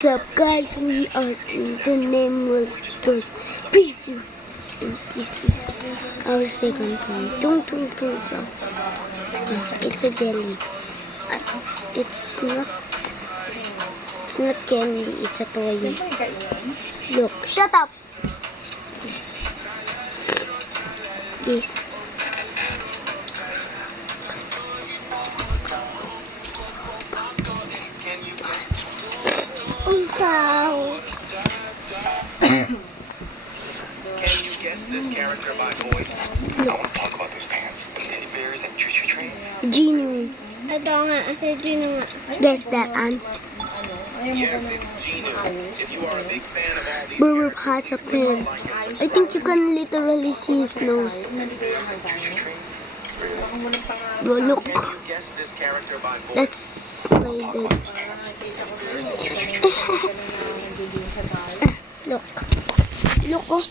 What's up guys, we are in the Nameless Stores preview, and this is our second one. Tung tung tung. So it's a jelly. It's not candy, it's a toy. Look, shut up. This. Wow. Can you guess this character by voice? I want to talk about those pants. Teddy bears and choo-choo trains. Gino. Ito nga, si Gino nga. Guess that ants. Yes, it's Gino. If you are a big fan of all these Blue characters, hats up you here. will like it. I think you can literally see his nose. Teddy bears and choo-choo trains. Bro, look. Can you guess this character by voice? That's my dad. Look. Look, oh. Look.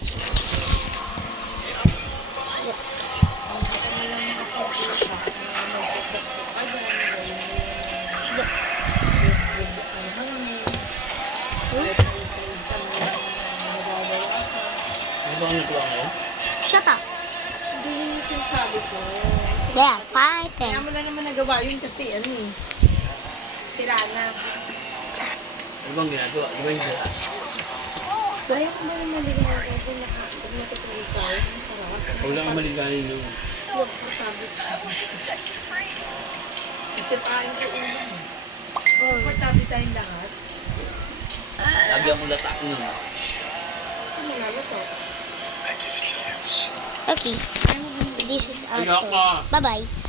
Shut up. Hindi yung sinasabi ko. There, fighting. Kaya mo na naman nagawa yun kasi ano eh. Sira na. Ano bang ginagawa? Di ba yung sila? Kaya ko na naman nagawa ko kung nakatuloy ikaw. Masarap. Wala kang maliganin nung Huwag ko tablet. Sisipain ko ulo. Komportable tayong lahat. lagyan mo latak nun. Ano lalo to? Okay. This is our Ayoko. Bye-bye.